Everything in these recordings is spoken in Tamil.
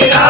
Yeah.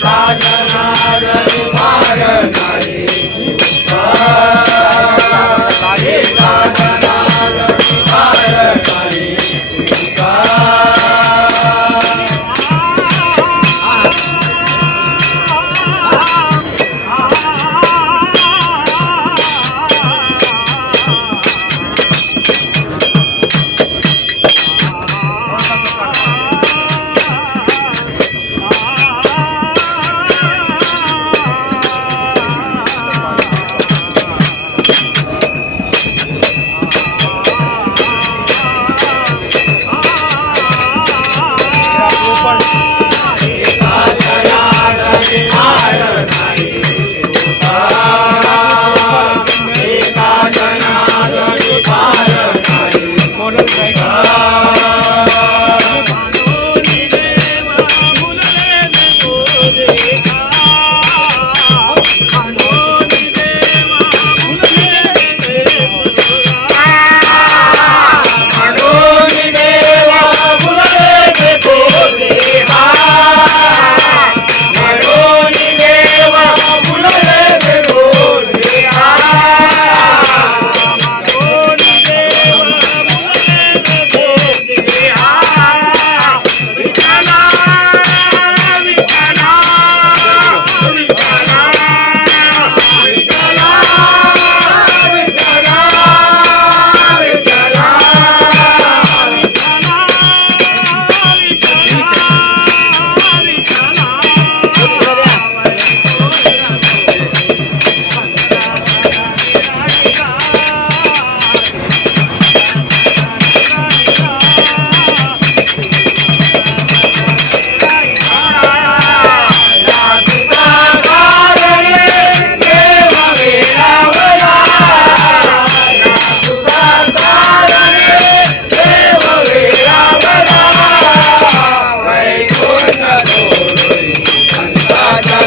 Krishna model Saheb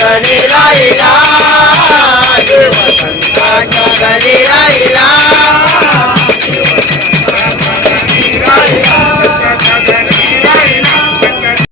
Gani Laila Dev Santa Gani Laila